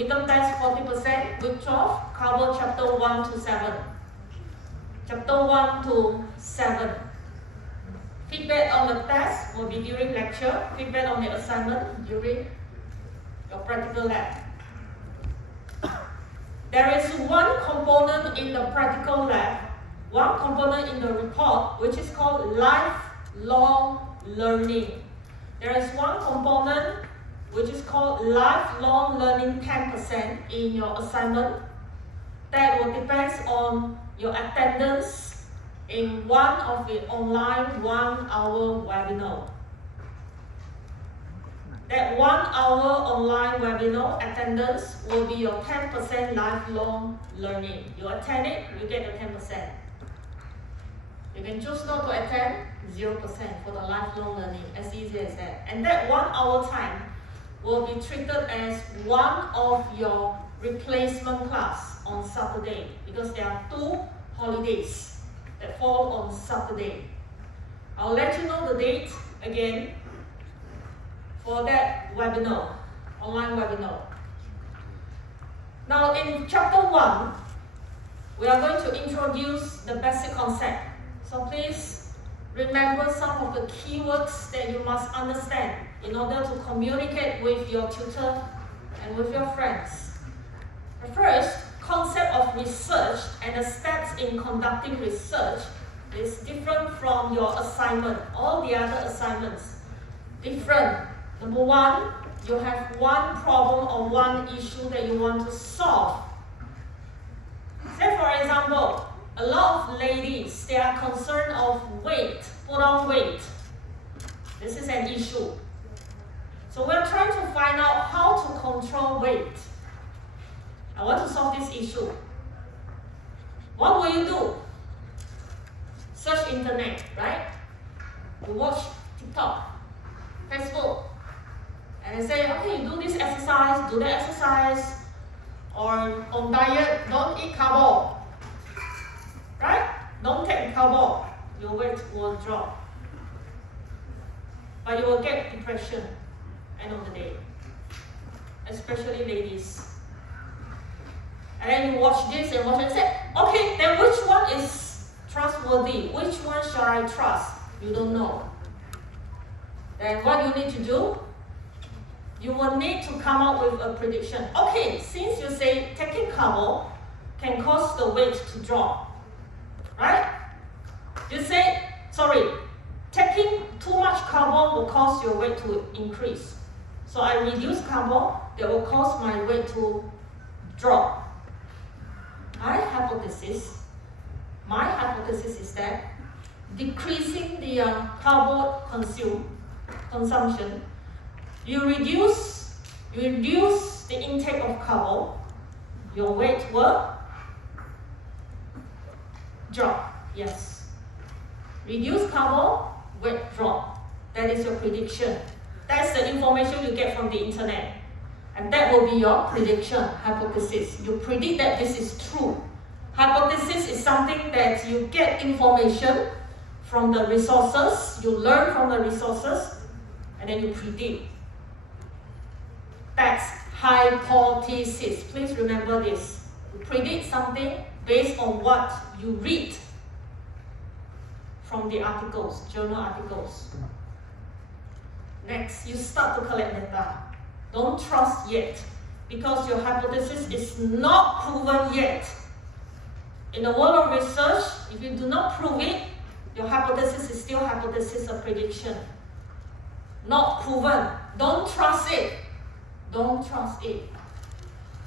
Midterm test 40%, week 12, cover chapter 1 to 7. Chapter 1 to 7. Feedback on the test will be during lecture, feedback on the assignment during your practical lab. There is one component in the practical lab, one component in the report, which is called lifelong learning. There is one component which is called lifelong learning 10% in your assignment. That will depend on your attendance in one of the online 1-hour webinar. That 1-hour online webinar attendance will be your 10% lifelong learning. You attend it, you get the 10%. You can choose not to attend, 0% for the lifelong learning, as easy as that. And that 1 hour time will be treated as one of your replacement class on Saturday, because there are 2 holidays that fall on Saturday. I'll let you know the date again for that webinar, online webinar. Now in chapter 1, we are going to introduce the basic concept. So please remember some of the keywords that you must understand in order to communicate with your tutor and with your friends. The first, concept of research and the steps in conducting research is different from your assignment, all the other assignments. Different. Number 1, you have one problem or one issue that you want to solve. Say for example, a lot of ladies, they are concerned of weight, put on weight. This is an issue. So we're trying to find out how to control weight. I want to solve this issue. What will you do? Search internet, right? You watch TikTok, Facebook, and they say, okay, you do this exercise, do that exercise, or on diet, don't eat carbo, right? Don't take carbo, your weight will drop. But you will get depression end of the day, especially ladies. And then you watch this and watch it and say, okay, then which one is trustworthy? Which one shall I trust? You don't know. Then what you need to do? You will need to come up with a prediction. Okay, since you say taking carbo can cause the weight to drop, right? You say, sorry, taking too much carbo will cause your weight to increase. So I reduce carbo, that will cause my weight to drop. My hypothesis is that decreasing the carbo consumption, you reduce the intake of carbo, your weight will drop. Yes. Reduce carbo, weight drop. That is your prediction. That's the information you get from the internet. And that will be your prediction, hypothesis. You predict that this is true. Hypothesis is something that you get information from the resources, you learn from the resources, and then you predict. That's hypothesis. Please remember this. You predict something based on what you read from the articles, journal articles. Next, you start to collect data. Don't trust yet, because your hypothesis is not proven yet. In the world of research, if you do not prove it, your hypothesis is still hypothesis, a prediction. Not proven. Don't trust it. Don't trust it.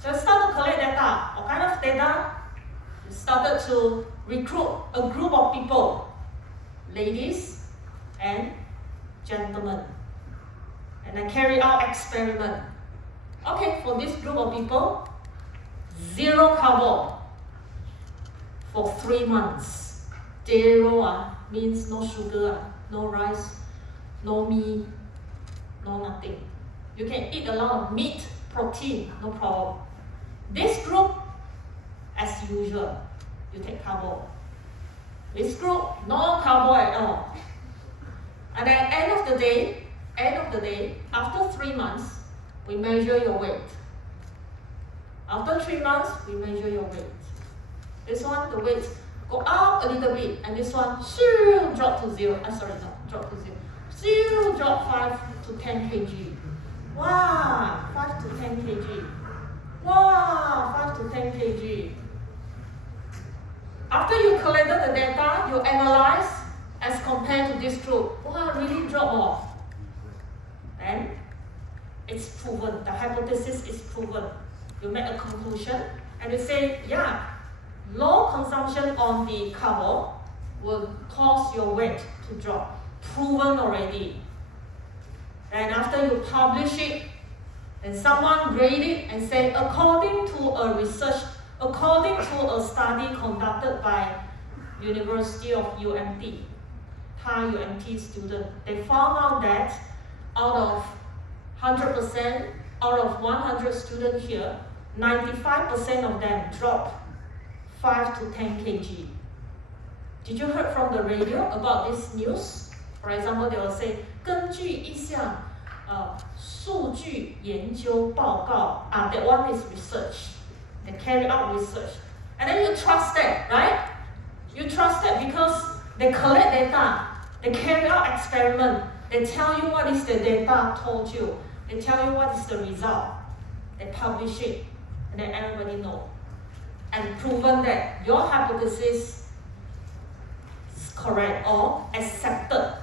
So start to collect data. What kind of data? You started to recruit a group of people, ladies and gentlemen. And I carry out experiment. Okay, for this group of people, 0 carbo for 3 months. 0 means no sugar, no rice, no meat, no nothing. You can eat a lot of meat, protein, no problem. This group, as usual, you take carbo. This group, no carbo at all. And at the end of the day, after 3 months, we measure your weight. After 3 months, we measure your weight. This one, the weight go up a little bit, and this one, drop to 0. Drop to 0. Drop 5 to 10 kg. Wow, 5 to 10 kg. Wow, 5 to 10 kg. After you collected the data, you analyze as compared to this group. Wow, really drop off. Then it's proven. The hypothesis is proven. You make a conclusion and you say, yeah, low consumption on the carbo will cause your weight to drop. Proven already. Then after you publish it, then someone grade it and say, according to a study conducted by University of UMT, Thai UMT student, they found out that out of 100%, out of 100 students here, 95% of them drop 5 to 10 kg. Did you heard from the radio about this news? For example, they will say, 根据一项数据研究报告 that one is research. They carry out research. And then you trust that, right? You trust that because they collect data, they carry out experiment, they tell you what is the data told you, they tell you what is the result, they publish it, and then everybody knows. And proven that your hypothesis is correct or accepted.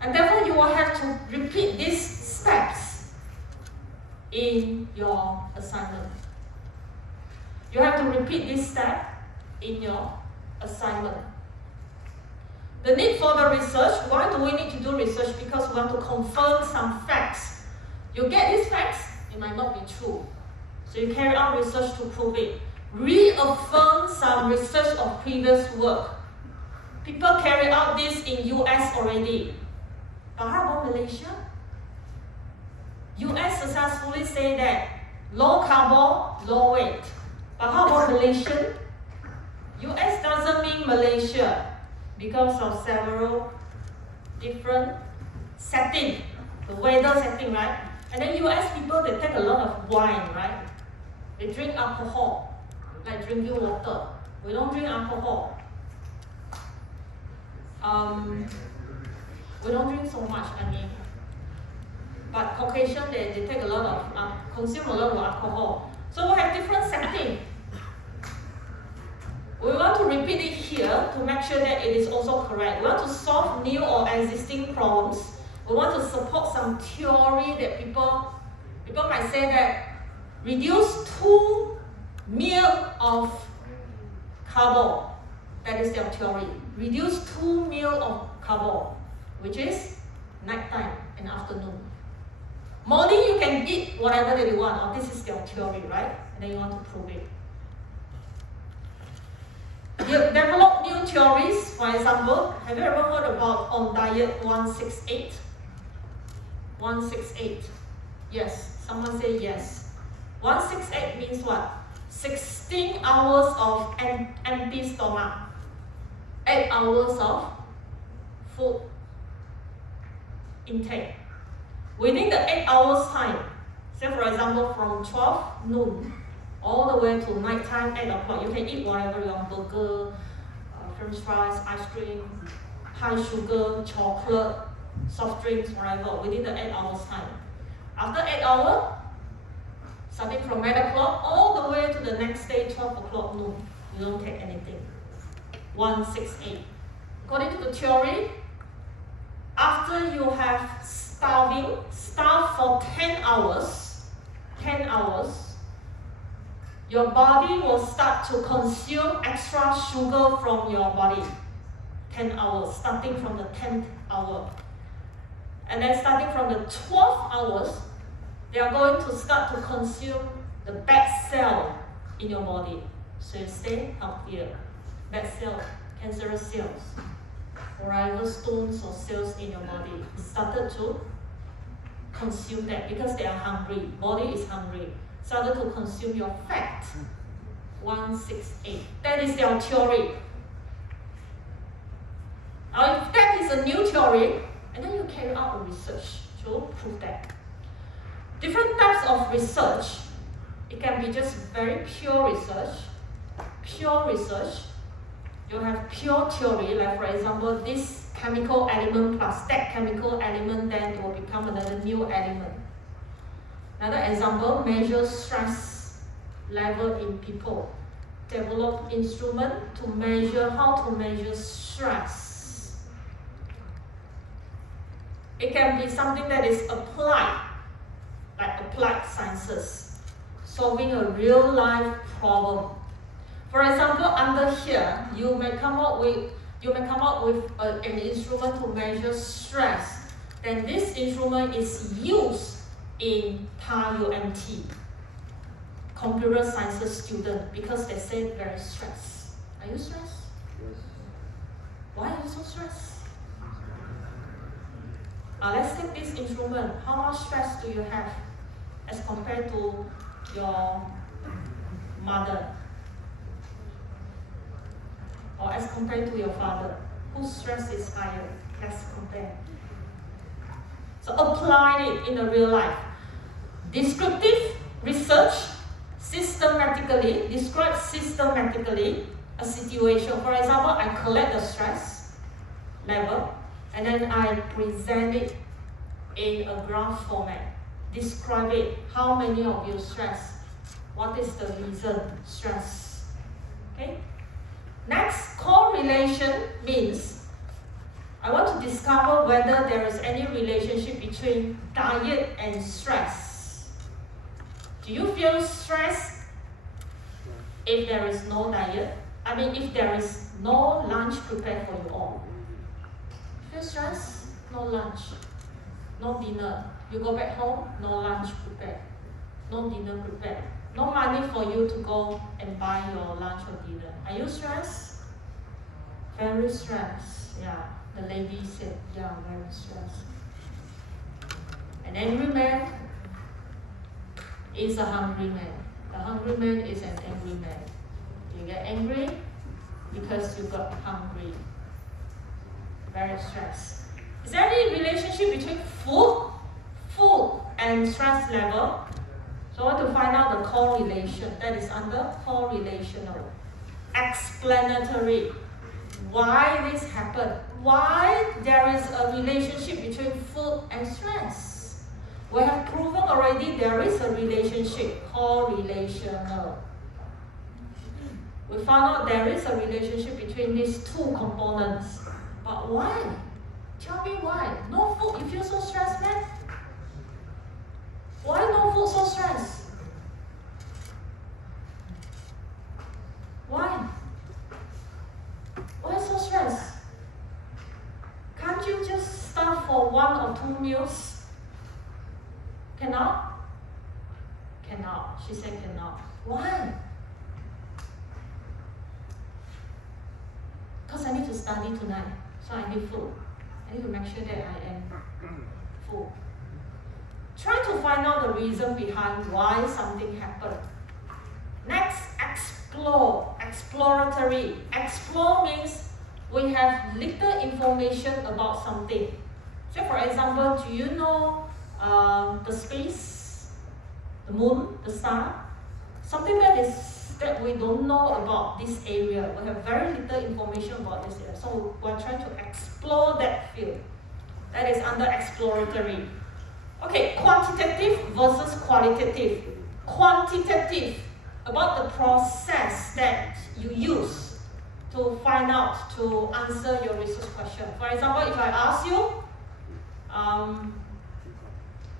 And therefore you will have to repeat these steps in your assignment. You have to repeat this step in your assignment. The need for the research, why do we need to do research? Because we want to confirm some facts. You get these facts, it might not be true. So you carry out research to prove it. Reaffirm some research of previous work. People carry out this in US already. But how about Malaysia? US successfully say that low carbo, low weight. But how about Malaysian? US doesn't mean Malaysia because of several different settings. The weather setting, right? And then US people, they take a lot of wine, right? They drink alcohol, like drinking water. We don't drink alcohol. We don't drink so much, but Caucasian, they take a lot of, consume a lot of alcohol. So we have different settings. We want to repeat it here to make sure that it is also correct. We want to solve new or existing problems. We want to support some theory that people might say that reduce 2 meals of carbo. That is their theory. Reduce 2 meals of carbo, which is nighttime and afternoon. Morning you can eat whatever that you want, or this is their theory, right? And then you want to prove it. You develop new theories. For example, have you ever heard about on diet 168? 168. Yes, someone say yes. 168 means what? 16 hours of empty stomach. 8 hours of food intake. Within the 8 hours time, say for example from 12 noon all the way to night time, 8 o'clock, you can eat whatever you want, burger, french fries, ice cream, high sugar, chocolate, soft drinks, whatever, within the 8 hours time. After 8 hours, starting from 8 o'clock all the way to the next day, 12 o'clock noon, you don't take anything. 168. According to the theory, after you have starved for 10 hours, your body will start to consume extra sugar from your body. 10 hours, starting from the 10th hour. And then starting from the 12th hours, they are going to start to consume the bad cell in your body. So you stay healthier. Bad cell, cancerous cells, whatever stones or cells in your body started to consume that because they are hungry. Body is hungry. Started to consume your fat. 168. That is their theory. Now, if that is a new theory, and then you carry out a research to prove that. Different types of research. It can be just very pure research. Pure research. You have pure theory, like for example, this chemical element plus that chemical element, then it will become another new element. Another example, measure stress level in people. Develop instrument to measure how to measure stress. It can be something that is applied, like applied sciences, solving a real life problem. For example, under here, you may come up with an instrument to measure stress. Then this instrument is used in TAUMT, computer sciences student, because they say very stressed. Are you stressed? Yes. Why are you so stressed? Let's take this instrument. How much stress do you have as compared to your mother? Or as compared to your father? Whose stress is higher? Let's compare. So apply it in the real life. Descriptive research systematically, describe systematically a situation. For example, I collect the stress level and then I present it in a graph format. Describe it. How many of you stress? What is the reason? Stress. Okay? Next, correlation means I want to discover whether there is any relationship between diet and stress. Do you feel stressed if there is no diet? I mean, if there is no lunch prepared for you all. Feel stressed? No lunch, no dinner. You go back home, no lunch prepared, no dinner prepared. No money for you to go and buy your lunch or dinner. Are you stressed? Very stressed. Yeah, the lady said, yeah, very stressed. An angry man is a hungry man. The hungry man is an angry man. You get angry because you got hungry. Very stressed. Is there any relationship between food and stress level? So I want to find out the correlation. That is under correlational. Explanatory. Why this happened? Why there is a relationship between food and stress? We have proven already there is a relationship, correlational. We found out there is a relationship between these two components. But why? Tell me why. No food, you feel so stressed, man? Why no food so stressed? Why? Why so stressed? Can't you just start for 1 or 2 meals? Cannot? Cannot. She said cannot. Why? Because I need to study tonight. So I need food. I need to make sure that I am full. Try to find out the reason behind why something happened. Next, explore. Exploratory. Explore means we have little information about something. So for example, do you know the space, the moon, the star? Something that we don't know about this area. We have very little information about this area. So we're trying to explore that field. That is under exploratory. Okay, quantitative versus qualitative. Quantitative, about the process that you use to find out, to answer your research question. For example, if I ask you,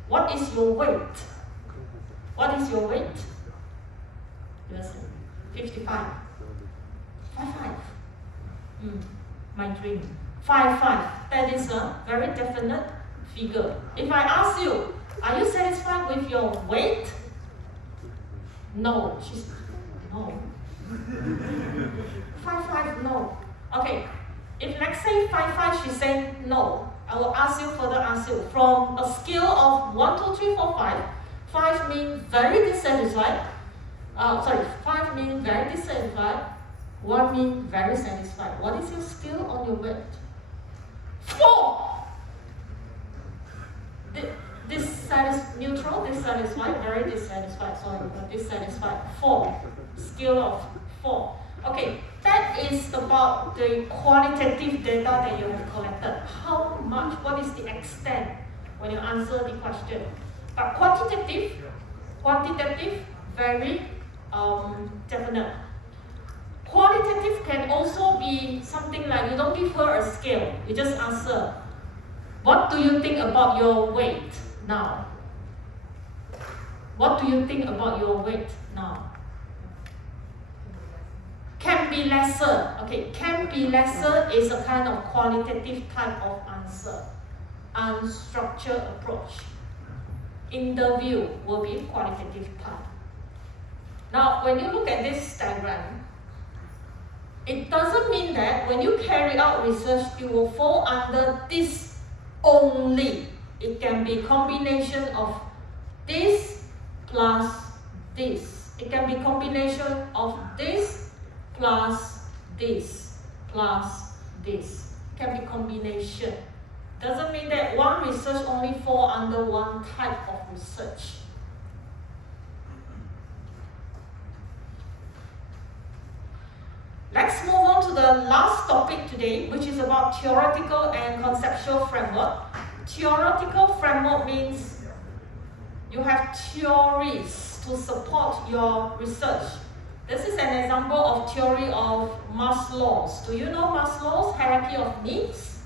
what is your weight? What is your weight? Yes, 55. 55. My dream. 55. That is a very definite figure. If I ask you, are you satisfied with your weight? No. She's no. 55, no. Okay. If let's say 55, she's saying no. I will further ask you from a scale of 1, 2, 3, 4, 5. 5 means very dissatisfied. 5 means very dissatisfied. 1 means very satisfied. What is your scale on your weight? 4. This neutral, dissatisfied, very dissatisfied, sorry, dissatisfied. 4, scale of 4. Okay, that is about the qualitative data that you have collected. How much, what is the extent when you answer the question. But quantitative, very definite. Qualitative can also be something like you don't give her a scale, you just answer, what do you think about your weight now? What do you think about your weight now? Can be lesser. Okay, can be lesser is a kind of qualitative type of answer. Unstructured approach. Interview will be qualitative type. Now, when you look at this diagram, it doesn't mean that when you carry out research, you will fall under this only. It can be combination of this plus this. It can be combination of this plus this plus this. It can be combination. Doesn't mean that one research only fall under one type of research. Let's move on to the last topic today, which is about theoretical and conceptual framework. Theoretical framework means you have theories to support your research. This is an example of theory of Maslow's. Do you know Maslow's hierarchy of needs?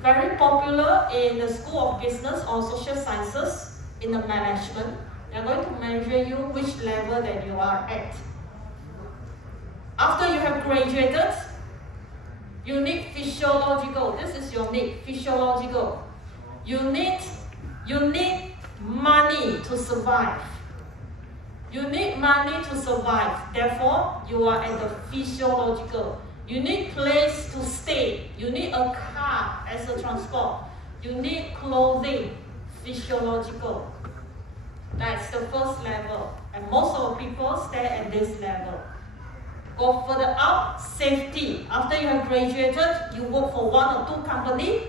Very popular in the School of Business or Social Sciences in the management. They are going to measure you which level that you are at. After you have graduated, you need physiological. This is your need, physiological. You need money to survive. You need money to survive. Therefore, you are at the physiological. You need place to stay. You need a car as a transport. You need clothing, physiological. That's the first level. And most of the people stay at this level. Go further up, safety. After you have graduated, you work for 1 or 2 companies.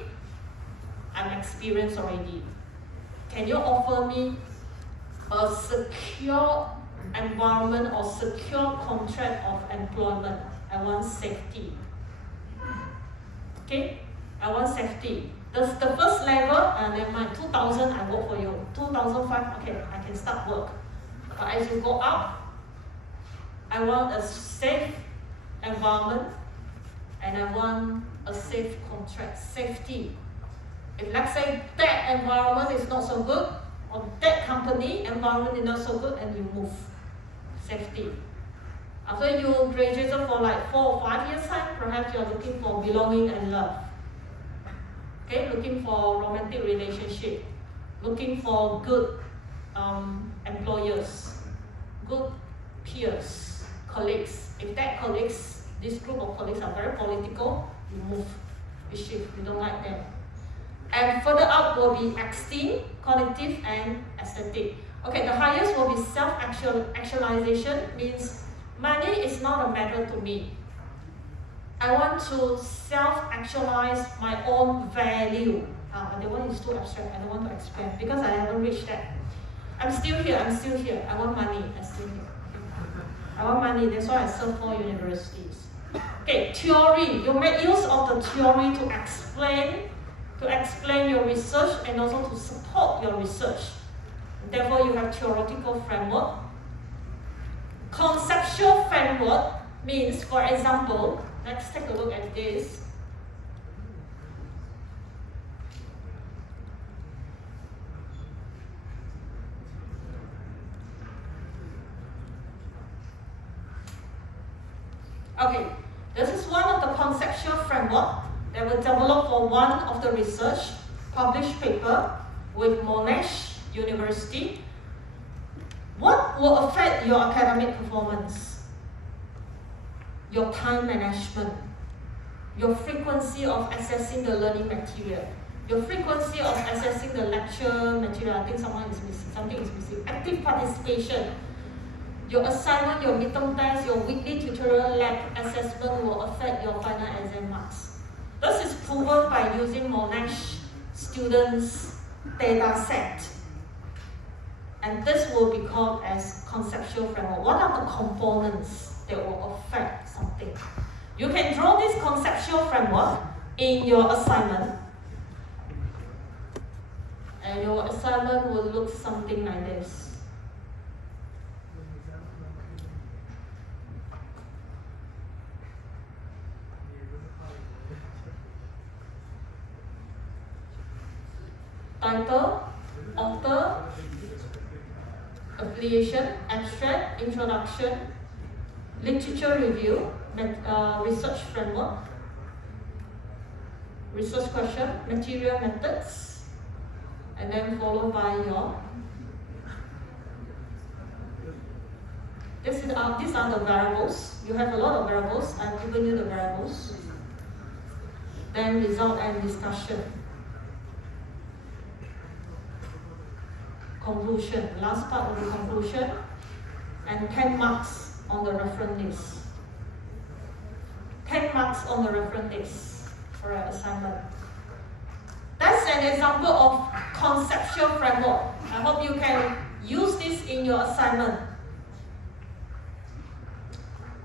I'm experienced already. Can you offer me a secure environment or secure contract of employment? I want safety. Okay? I want safety. The first level, never mind, 2,000 I work for you. 2,005, okay, I can start work. But as you go up, I want a safe environment and I want a safe contract, safety. If let's say that environment is not so good, or that company environment is not so good, and you move, safety. After you graduated for like 4 or 5 years time, perhaps you are looking for belonging and love. Okay, looking for romantic relationship, looking for good employers, good peers, colleagues. If that colleagues, this group of colleagues are very political, you move, you shift, you don't like them. And further up will be esteem, cognitive, and aesthetic. Okay, the highest will be self-actualization, means money is not a matter to me. I want to self-actualize my own value. The one is too abstract, I don't want to explain because I haven't reached that. I'm still here, I want money, I'm still here. I want money, that's why I serve 4 universities. Okay, theory. You make use of the theory to explain your research and also to support your research. Therefore, you have theoretical framework. Conceptual framework means, for example, let's take a look at this. Okay, this is one of the conceptual framework that was developed for one of the research published paper with Monash University. What will affect your academic performance? Your time management, your frequency of accessing the learning material, your frequency of accessing the lecture material. I think something is missing. Active participation. Your assignment, your midterm test, your weekly tutorial lab assessment will affect your final exam marks. This is proven by using Monash students' data set. And this will be called as conceptual framework. What are the components that will affect something? You can draw this conceptual framework in your assignment. And your assignment will look something like this. Title, author, affiliation, abstract, introduction, literature review, research framework, research question, material methods, and then followed by your. These are the variables. You have a lot of variables. I've given you the variables. Then result and discussion. Conclusion, last part of the conclusion, and 10 marks on the reference list. 10 marks on the reference list for an assignment. That's an example of conceptual framework. I hope you can use this in your assignment.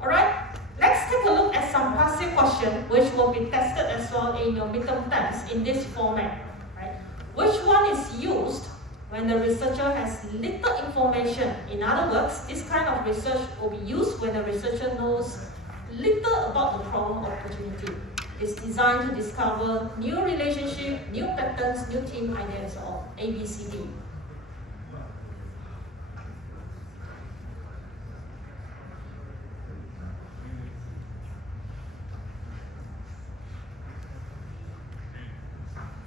Alright, let's take a look at some passive questions which will be tested as well in your midterm tests in this format. Right? Which one is used when the researcher has little information? In other words, this kind of research will be used when the researcher knows little about the problem opportunity. It's designed to discover new relationships, new patterns, new team ideas, or ABCD.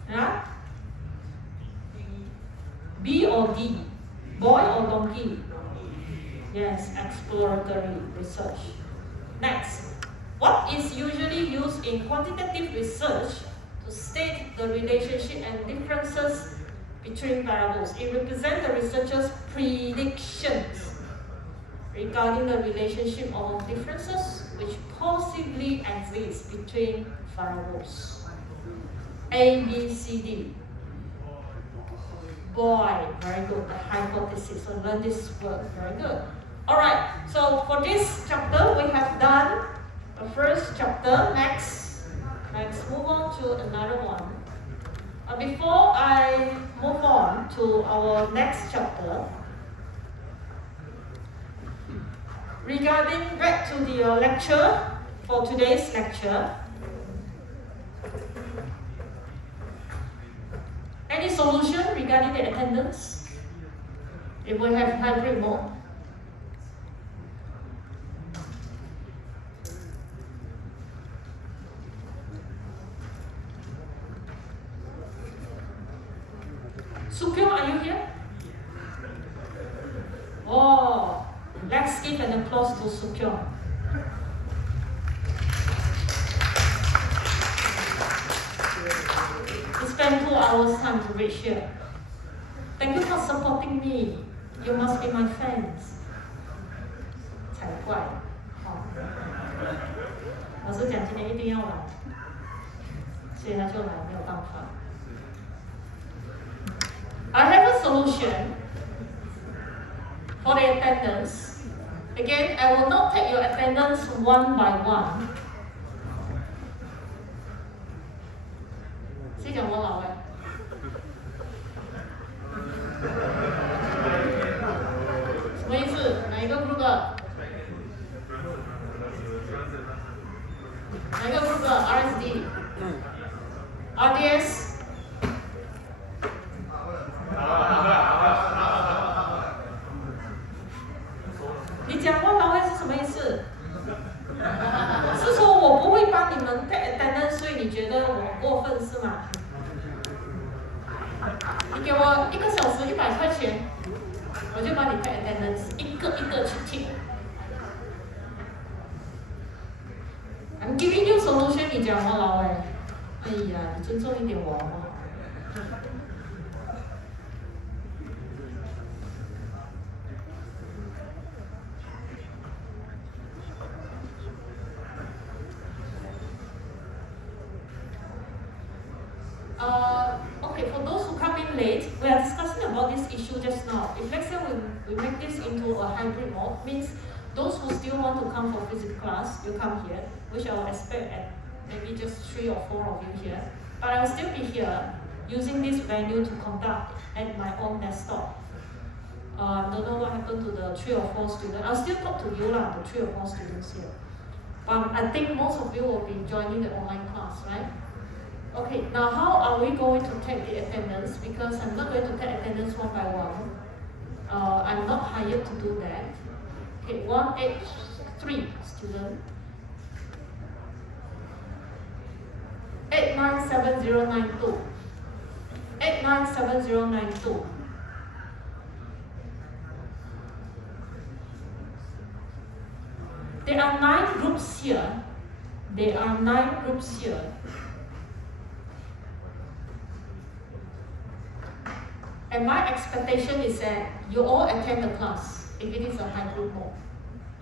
Yeah? B or D? Boy or donkey? Yes, exploratory research. Next, what is usually used in quantitative research to state the relationship and differences between variables? It represents the researcher's predictions regarding the relationship or differences which possibly exist between variables. A, B, C, D. Boy, very good. The hypothesis. So learn this word. Very good. Alright, so for this chapter, we have done the first chapter. Next, move on to another one. Before I move on to our next chapter, regarding back to the lecture, for today's lecture, any solution regarding the attendance? If we have hybrid mode. Sukyong, are you here? Oh, let's give an applause to Sukyong. He spent 2 hours time to reach here. Thank you for supporting me. You must be my fans. 才怪。好，老师讲今天一定要来，所以他就来，没有办法。I have a solution for the attendance. Again, I will not take your attendance one by one. 谁讲我老哎？什么意思？哪一个 group 的？哪一个 group 的 ？RSD、RDS。你讲我老外是什么意思？是说我不会帮你们 take attendance， 所以你觉得我过分是吗？你给我1个小时100块钱，我就帮你 take attendance， 一个一个去听。I'm giving you solution， 你讲我老外，哎呀，你尊重一点我好不好？Okay, for those who come in running late, we are discussing about this issue just now. If let's say we make this into a hybrid mode, means those who still want to come for physics class, you come here, which I will expect at maybe just 3 or 4 of you here. But I will still be here using this venue to conduct at my own desktop. I don't know what happened to the 3 or 4 students. I'll still talk to you, the 3 or 4 students here. But I think most of you will be joining the online class, right? Okay, now how are we going to take the attendance? Because I'm not going to take attendance one by one. I'm not hired to do that. Okay, 183 student. 897092. 897092. There are 9 groups here. There are 9 groups here. And my expectation is that you all attend the class if it is a hybrid mode.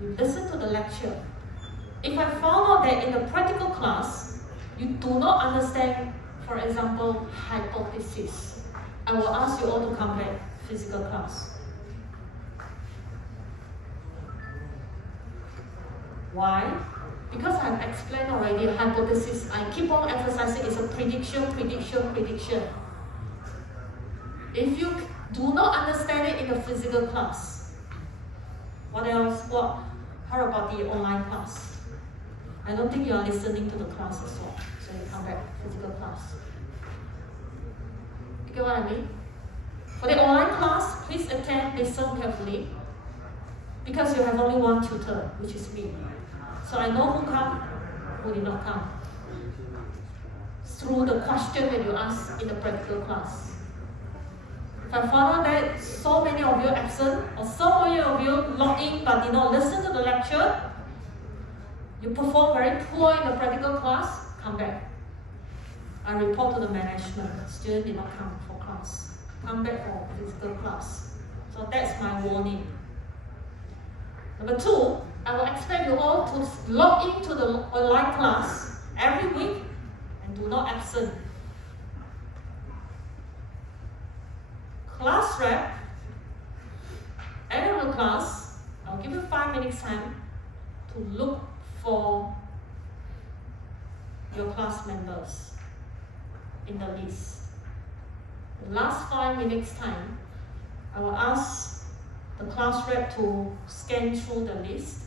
You listen to the lecture. If I found out that in the practical class, you do not understand, for example, hypothesis, I will ask you all to come back physical class. Why? Because I've explained already hypothesis. I keep on emphasizing it's a prediction. If you do not understand it in the physical class, what else? How about the online class? I don't think you are listening to the class as well. So you come back physical class. You get what I mean? For the online class, please attend, listen carefully. Because you have only one tutor, which is me. So I know who come, who did not come. Through the question that you ask in the practical class. If I found out that so many of you are absent, or so many of you log in but did not listen to the lecture, you perform very poor in the practical class, come back. I report to the management, student did not come for class. Come back for physical class. So that's my warning. Number 2, I will expect you all to log into the online class every week and do not absent. Class rep, end of the class, I'll give you 5 minutes time to look for your class members in the list. The last 5 minutes time, I will ask the class rep to scan through the list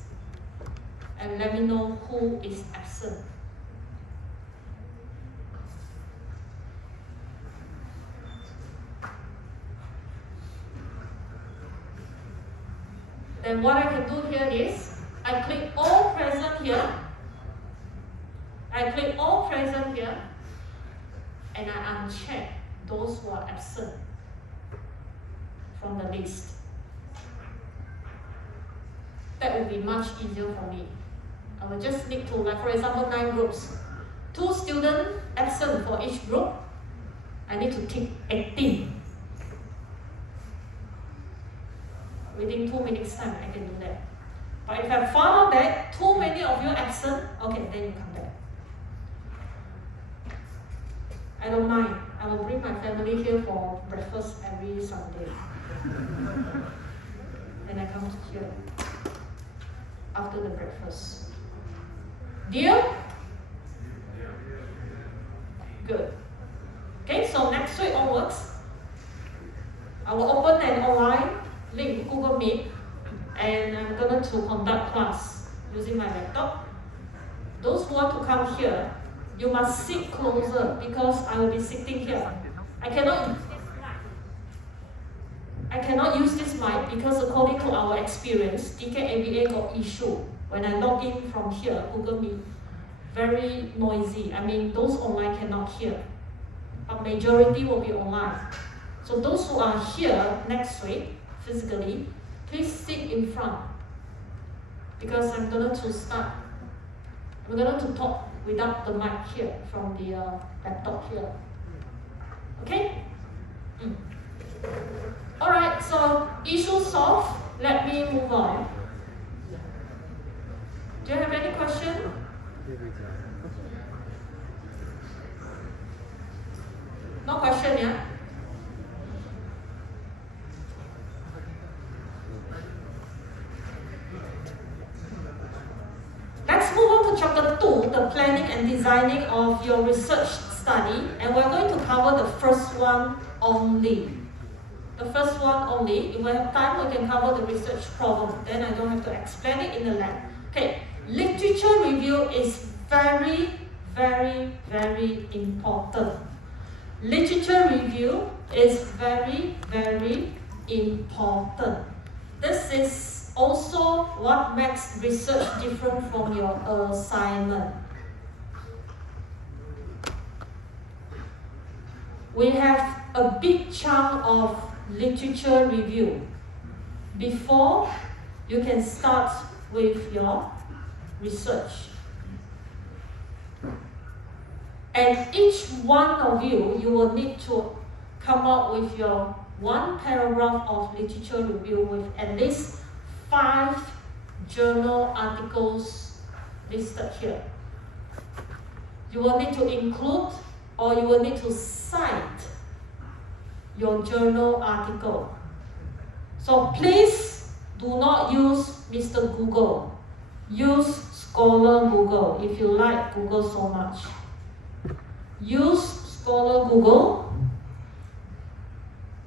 and let me know who is absent. Then what I can do here is, I click all present here. I click all present here, and I uncheck those who are absent from the list. That will be much easier for me. I will just need to, like for example, 9 groups. 2 students absent for each group. I need to tick 18. Within 2 minutes time, I can do that. But if I found out that too many of you absent, okay, then you come back. I don't mind. I will bring my family here for breakfast every Sunday. And I come here after the breakfast. Deal? Good. Okay, so next week onwards, I will open an online link, Google Meet, and I'm going to conduct class using my laptop. Those who want to come here, you must sit closer because I will be sitting here. I cannot use this mic because according to our experience, DKABA got issue. When I log in from here, Google Meet, very noisy. I mean, those online cannot hear, but majority will be online. So those who are here next week, physically, please sit in front because I'm going to start. I'm going to talk without the mic here from the laptop here. Okay? Alright, so issue solved. Let me move on. Do you have any question? No question, yeah? chapter 2, the planning and designing of your research study, and we're going to cover the first one only. The first one only. If we have time, we can cover the research problem. Then I don't have to explain it in the lab. Okay, literature review is very, very, very important. Literature review is very, very important. This is also what makes research different from your assignment. We have a big chunk of literature review before you can start with your research. And each one of you will need to come up with your one paragraph of literature review with at least 5 journal articles listed here. You will need to include or you will need to cite your journal article. So please do not use Mr. Google. Use Scholar Google if you like Google so much. Use Scholar Google,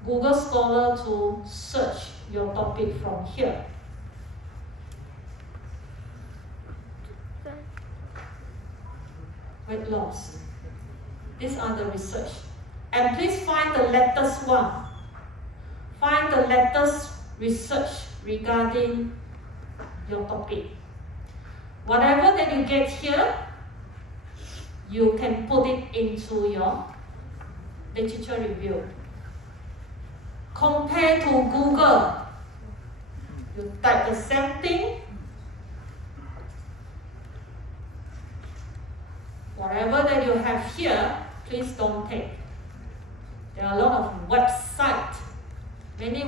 Google Scholar to search your topic from here. Weight loss. These are the research. And please find the latest one. Find the latest research regarding your topic. Whatever that you get here, you can put it into your literature review. Compare to Google. You type the same thing. Whatever that you have here, please don't take. There are a lot of websites, many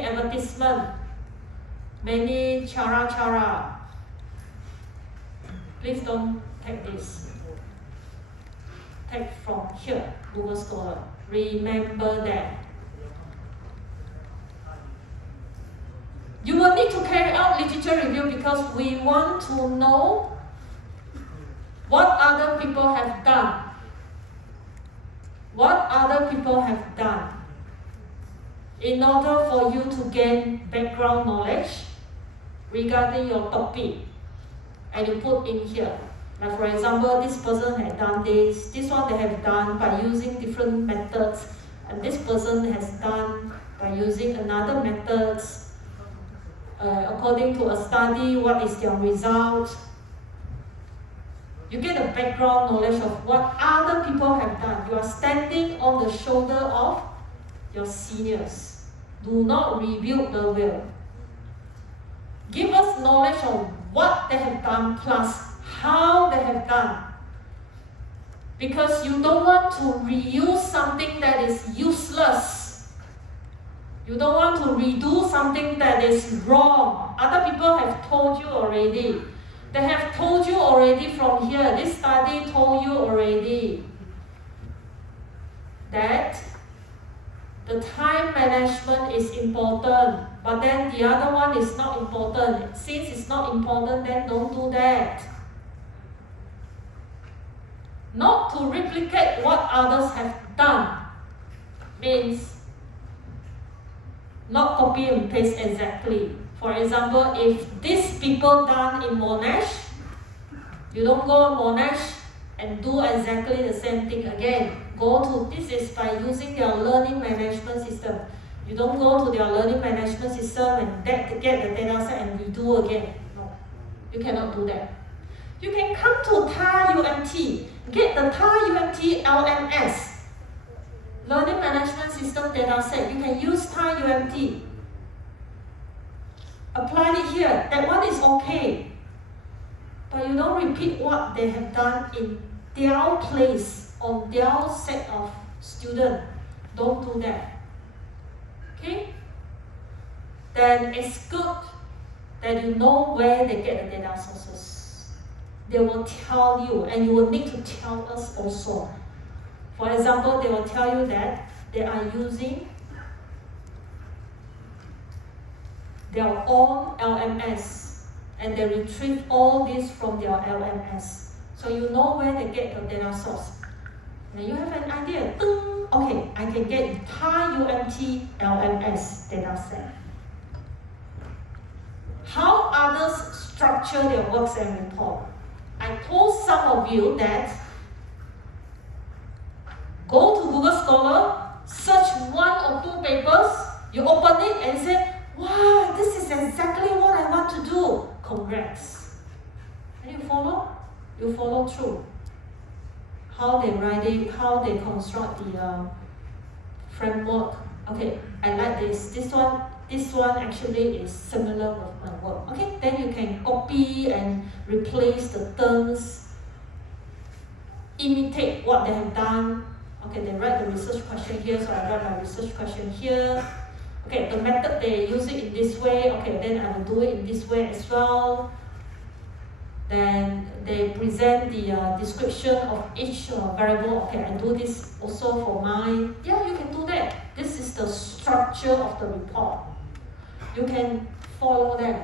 advertisements, many chara. Please don't take this. Take from here, Google Scholar. Remember that. You will need to carry out literature review because we want to know what other people have done. What other people have done. In order for you to gain background knowledge regarding your topic. And you put in here. Like for example, this person had done this one they have done by using different methods, and this person has done by using another methods. According to a study, what is their result? You get a background knowledge of what other people have done. You are standing on the shoulder of your seniors. Do not rebuild the wheel. Give us knowledge of what they have done plus how they have done. Because you don't want to reuse something that is useless. You don't want to redo something that is wrong. Other people have told you already. They have told you already from here. This study told you already that the time management is important, but then the other one is not important. Since it's not important, then don't do that. Not to replicate what others have done means not copy and paste exactly. For example, if these people done in Monash, you don't go to Monash and do exactly the same thing again. This is by using their learning management system. You don't go to their learning management system and get the data set and redo again. No, you cannot do that. You can come to TAR UMT, get the TAR UMT LMS, Learning Management System data set. You can use TAR UMT. Apply it here. That one is okay. But you don't repeat what they have done in their place, on their set of students. Don't do that. Okay? Then it's good that you know where they get the data sources. They will tell you, and you will need to tell us also. For example, they will tell you that they are using their own LMS and they retrieve all this from their LMS. So you know where they get the data source. Now you have an idea. Okay, I can get entire UMT LMS data set. How others structure their works and report? I told some of you that go to Google Scholar, search 1 or 2 papers, you open it and say, wow, this is exactly what I want to do. Congrats. And you follow? You follow through. How they write it, how they construct the framework. Okay, I like this. This one actually is similar with my work. Okay, then you can copy and replace the terms, imitate what they have done. Okay, they write the research question here, so I write my research question here. Okay, the method they use it in this way. Okay, then I will do it in this way as well. Then they present the description of each variable. Okay, I do this also for mine. Yeah, you can do that. This is the structure of the report. You can follow them.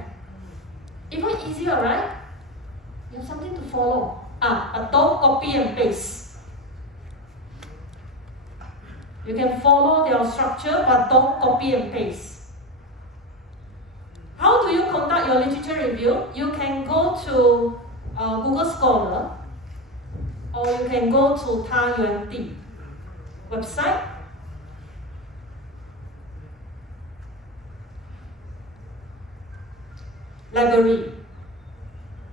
Even easier, right? You have something to follow. But don't copy and paste. You can follow their structure, but don't copy and paste. How do you conduct your literature review? You can go to Google Scholar, or you can go to TAUMT website. Library.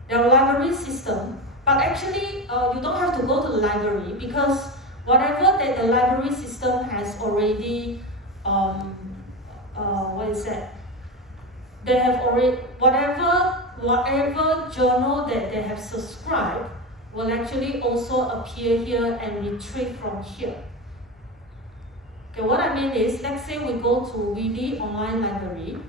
There are library system, but actually you don't have to go to the library, because whatever that the library system has already, what is that? They have already, whatever journal that they have subscribed will actually also appear here and retrieve from here. Okay, what I mean is, let's say we go to Willy Online Library.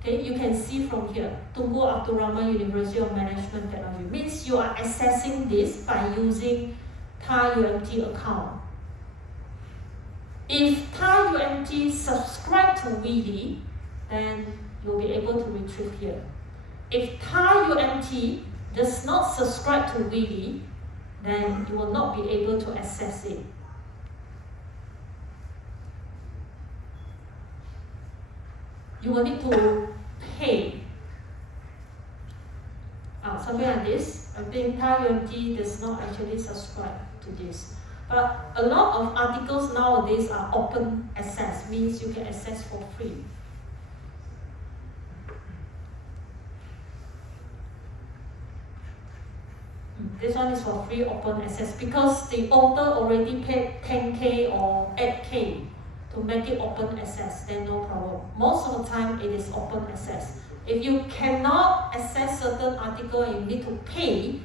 Okay, you can see from here, Tunku Abdul Rahman University of Management Technology. Means you are accessing this by using TAUMT account. If TAUMT subscribe to Willy, then you'll be able to retrieve here. If TAUMT does not subscribe to Willy, then you will not be able to access it. You will need to pay. Something like this. I think TAUMT does not actually subscribe to this. But a lot of articles nowadays are open access, means you can access for free. This one is for free open access because the author already paid 10K or 8K to make it open access, then no problem. Most of the time it is open access. If you cannot access certain article and you need to pay,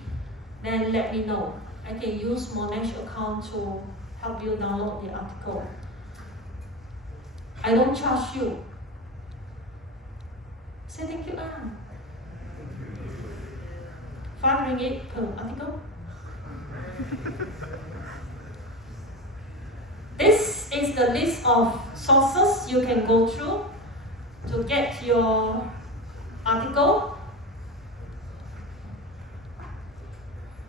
then let me know. I can use Monash account to help you download the article. I don't charge you. Say thank you. 5 ringgit per article. This is the list of sources you can go through to get your article.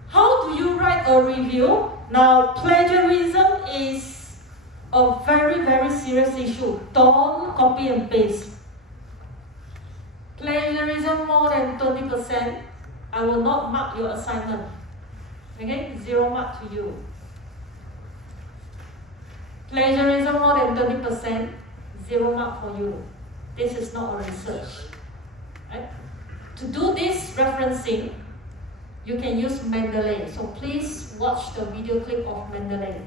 How do you write a review? Now, plagiarism is a very, very serious issue. Don't copy and paste. Plagiarism more than 20%, I will not mark your assignment. Okay, 0 mark to you. Plagiarism more than 20%, 0 mark for you. This is not a research. Right? To do this referencing, you can use Mendeley. So please watch the video clip of Mendeley.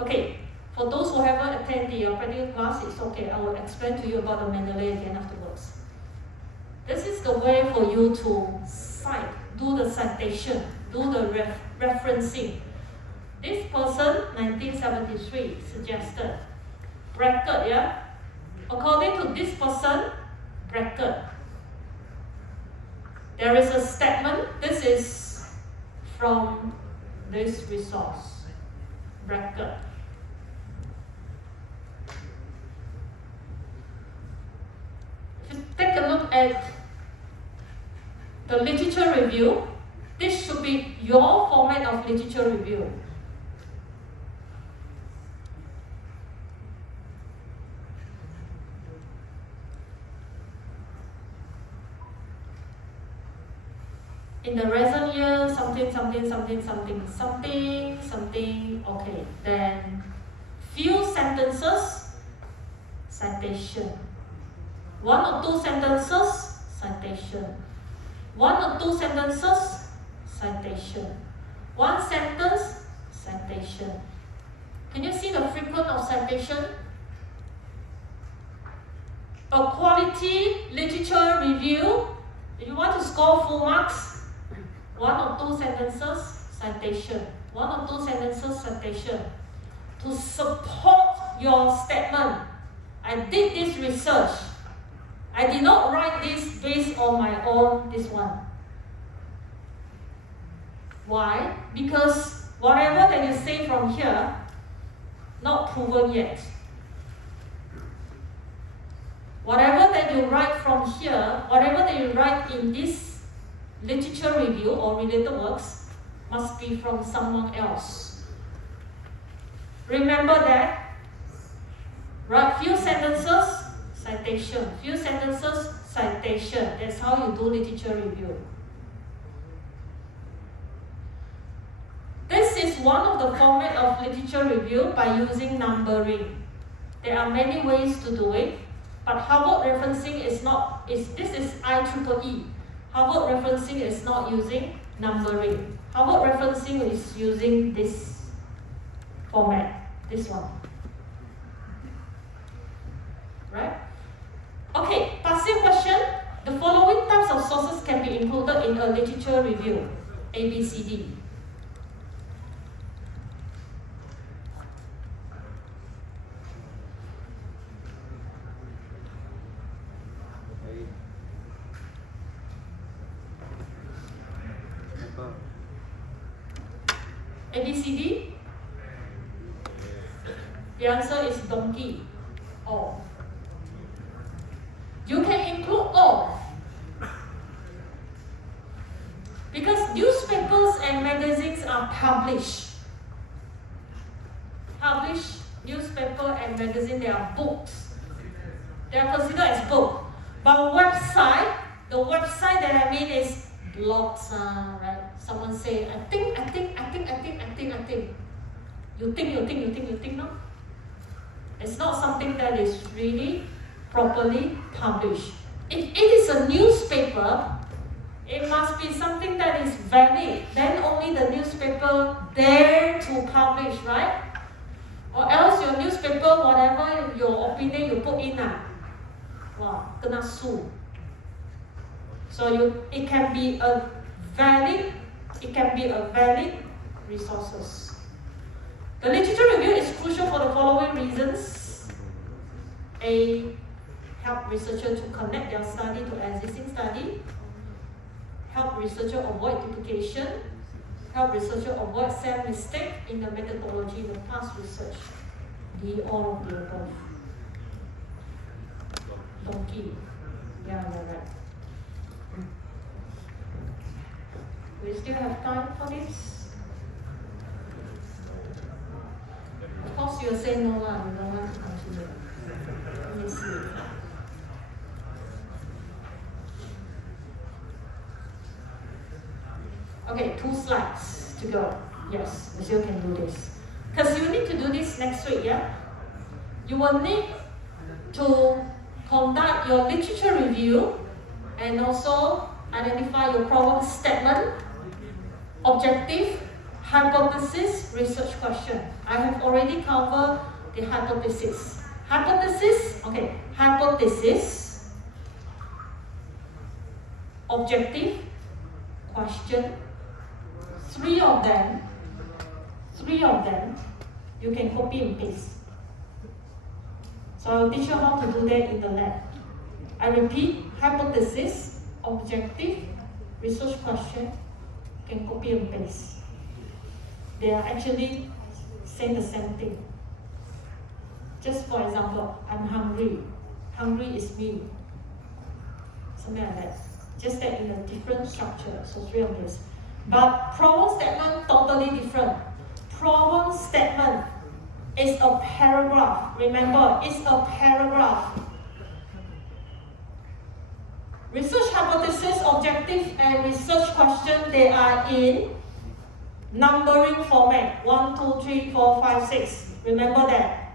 Okay, for those who haven't attended the practical class, it's okay. I will explain to you about the Mendeley again afterwards. This is the way for you to cite, do the citation, do the referencing. This person, 1973, suggested bracket, yeah? According to this person, bracket. There is a statement. This is from this resource, bracket. If you take a look at the literature review. This should be your format of literature review. In the recent year, something, okay. Then, few sentences, citation. 1 or 2 sentences, citation. 1 or 2 sentences, citation. 1 sentence, citation. Can you see the frequency of citation? A quality literature review, if you want to score full marks, 1 or 2 sentences, citation. 1 or 2 sentences, citation. To support your statement, I did this research. I did not write this based on my own, this one. Why? Because whatever that you say from here, not proven yet. Whatever that you write from here, whatever that you write in this literature review or related works, must be from someone else. Remember that. Write few sentences, citation. Few sentences, citation. That's how you do literature review. This is one of the format of literature review by using numbering. There are many ways to do it, but Harvard referencing is not, this is IEEE. Harvard referencing is not using numbering. Harvard referencing is using this format, this one. Right? Okay, passive question. The following types of sources can be included in a literature review. A, B, C, D. A, B, C, D? The answer is donkey. All. You can include all. Because newspapers and magazines are published. Newspaper and magazine, they are books. They are considered as book. But website, the website that I mean is blogs, right? Someone say, I think. You think, no? It's not something that is really properly published. If it is a newspaper, it must be something that is valid. Then only the newspaper dare to publish, right? Or else your newspaper, whatever your opinion you put in, kena sue. So it can be a valid resources. The literature review is crucial for the following reasons. A, help researcher to connect their study to existing study. Help researcher avoid duplication. Help researcher avoid same mistake in the methodology in the past research. D, all of the above. Donkey. Yeah, you're right. We still have time for this? Of course you'll say no lah, you don't want to continue. Let me see. Okay, 2 slides to go. Yes, we still can do this. Because you need to do this next week, yeah? You will need to conduct your literature review and also identify your problem statement, objective, hypothesis, research question. I have already covered the hypothesis. Hypothesis, objective, question. 3 of them, you can copy and paste. So I'll teach you how to do that in the lab. I repeat, hypothesis, objective, research question, you can copy and paste. They are actually saying the same thing. Just for example, I'm hungry. Hungry is me. Something like that. just that in a different structure, so 3 of this. But problem statement, totally different. Problem statement is a paragraph. Remember, it's a paragraph. Research hypothesis, objective, and research question, they are in numbering format. 1, 2, 3, 4, 5, 6. Remember that.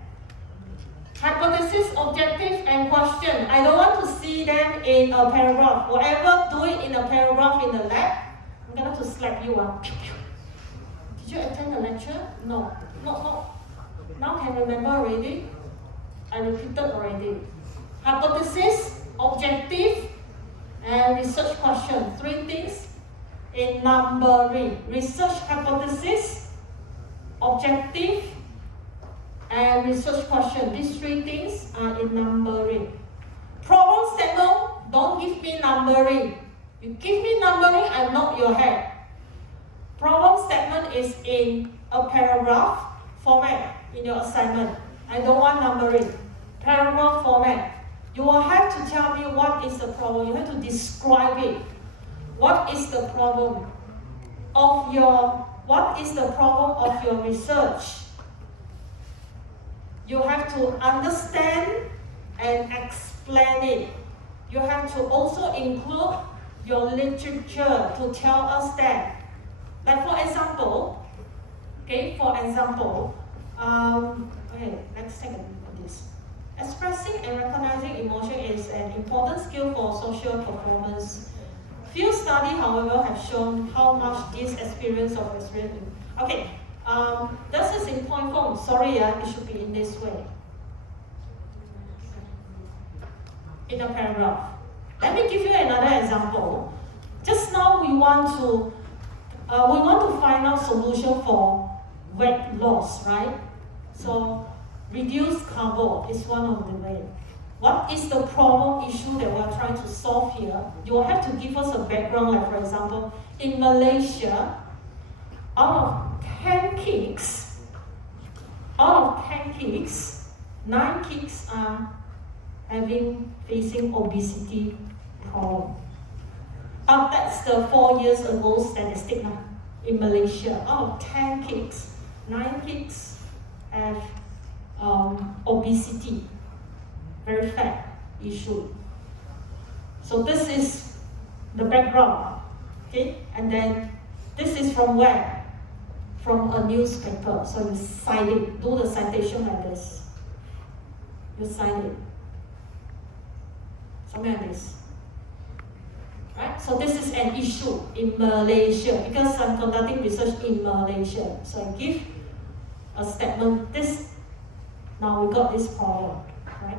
Hypothesis, objective, and question. I don't want to see them in a paragraph. Whatever, do it in a paragraph in the lab. I'm going to slap you. Did you attend the lecture? No. Now can remember already? I repeated already. Hypothesis, objective, and research question. 3 things in numbering. Research hypothesis, objective, and research question. These 3 things are in numbering. Problem statement, don't give me numbering. You give me numbering, I knock your head. Problem statement is in a paragraph format in your assignment. I don't want numbering. Paragraph format. You will have to tell me what is the problem. You have to describe it. What is the problem of your research? You have to understand and explain it. You have to also include your literature to tell us that. Like for example, let's take a look at this. Expressing and recognizing emotion is an important skill for social performance. Few studies, however, have shown how much this experience of experience. Okay, this is in point form. Sorry, it should be in this way. In a paragraph. Let me give you another example. Just now we want to find out solution for weight loss, right? So reduce carbo is one of the ways. What is the problem issue that we are trying to solve here? You will have to give us a background, like for example, in Malaysia, out of 10 kids, 9 kids are facing obesity problem. That's the 4 years ago statistic now. In Malaysia, out of 10 kids, 9 kids have obesity, very fat issue. So this is the background, okay? And then this is from where? From a newspaper. So you cite it, do the citation like this. You cite it. Something like this. Right? So this is an issue in Malaysia because I'm conducting research in Malaysia. So I give a statement, now we got this problem, right?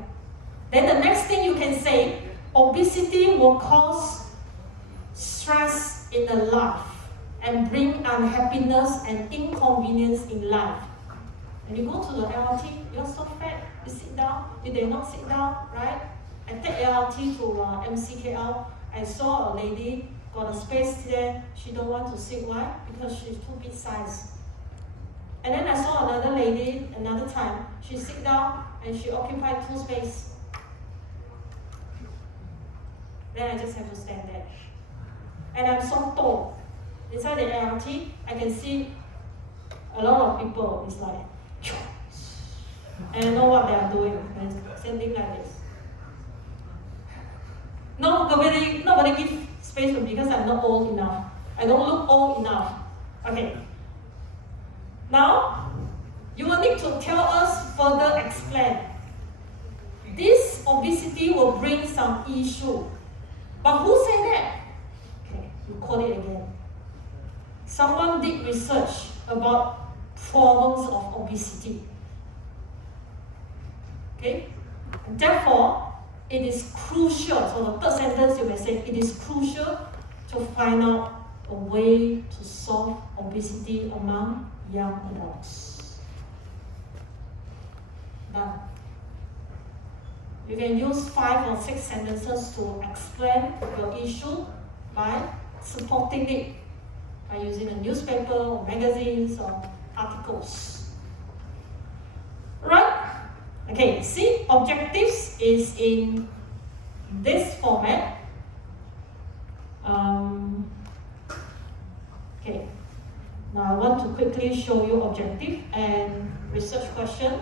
Then the next thing you can say, obesity will cause stress in the life and bring unhappiness and inconvenience in life. And you go to the LRT, you're so fat, you sit down, you dare not sit down, right? I take LRT to MCKL. I saw a lady got a space there. She don't want to sit. Why? Because she's too big size. And then I saw another lady another time. She sit down and she occupied 2 spaces. Then I just have to stand there. And I'm so tall. Inside the LRT, I can see a lot of people. It's like, and I know what they are doing. And same thing like this. No, nobody give space for me because I'm not old enough. I don't look old enough. Okay. Now, you will need to tell us further explain. This obesity will bring some issue. But who said that? Okay, you quote it again. Someone did research about problems of obesity. Okay? Therefore, it is crucial, so the third sentence you may say, it is crucial to find out a way to solve obesity among young adults. Done. You can use 5 or 6 sentences to explain your issue by supporting it by using a newspaper or magazines or articles. Right? Okay, see, objectives is in this format. Okay. Now I want to quickly show you objective and research question.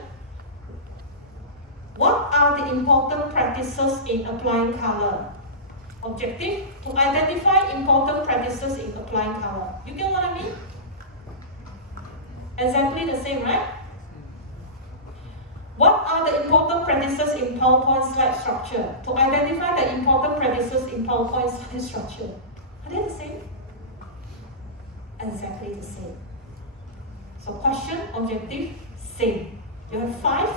What are the important practices in applying color? Objective, to identify important practices in applying color. You get what I mean? Exactly the same, right? What are the important practices in PowerPoint slide structure? To identify the important practices in PowerPoint slide structure. Are they the same? Exactly the same. So question, objective, same. You have 5.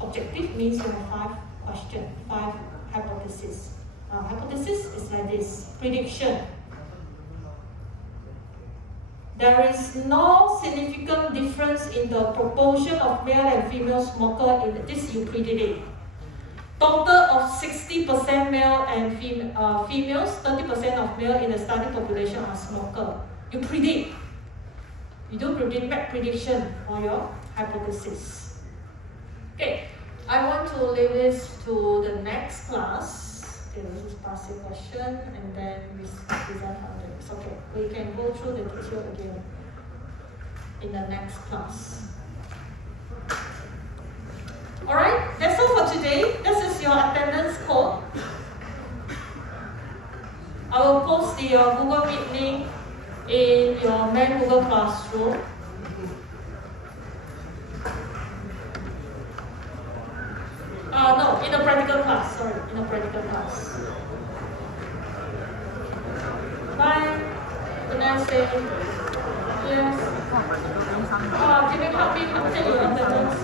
Objective means you have 5 questions, 5 hypotheses. Hypothesis is like this, prediction. There is no significant difference in the proportion of male and female smoker in this you predict. Total of 60% male and females, 30% of male in the study population are smoker. You predict. You do make prediction for your hypothesis. Okay, I want to leave this to the next class. Okay, this is passive question and then we present on this. Okay, we can go through the detail again in the next class. Alright, that's all for today. This is your attendance code. I will post the Google Meet link in your main Google Classroom. No, in a practical class, sorry, in a practical class. Bye. Good night, stay. Yes. Can you help me update your attendance?